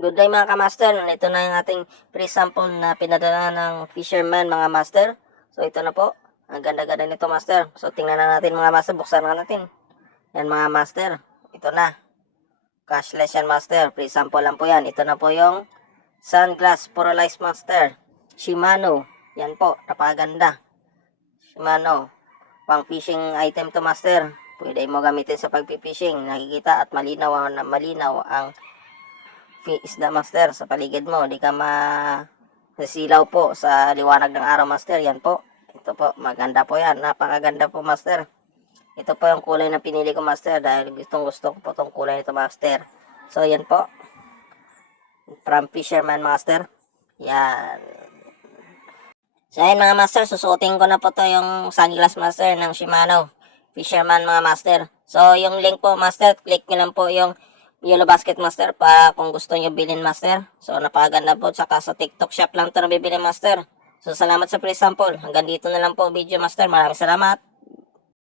Good day mga kamaster. Ito na yung ating pre-sample na pinadala ng Fisherman mga master. So ito na po. Ang ganda-ganda nito master. So tingnan na natin mga master. Buksan na natin. Yan mga master. Ito na. Cashless yan master. Pre-sample lang po yan. Ito na po yung Sunglass Purolized master. Shimano. Yan po. Napakaganda. Shimano. Pang fishing item to master. Pwede mo gamitin sa pagpipishing. Nakikita at malinaw ang isda master sa paligid mo, di ka masilaw po sa liwanag ng araw master. Yan po, ito po, maganda po yan, napakaganda po master. Ito po yung kulay na pinili ko master dahil gusto ko po itong kulay nito master. So yan po, from Fisherman master. Yan. So yan mga master, susuotin ko na po to yung sunglass master ng Shimano Fisherman mga master. So yung link po master, click nyo lang po yung Yellow Basket master para kung gusto nyo bilhin master. So napakaganda po, saka sa TikTok shop lang ito nabibili master. So salamat sa free sample. Hanggang dito na lang po video master. Maraming salamat.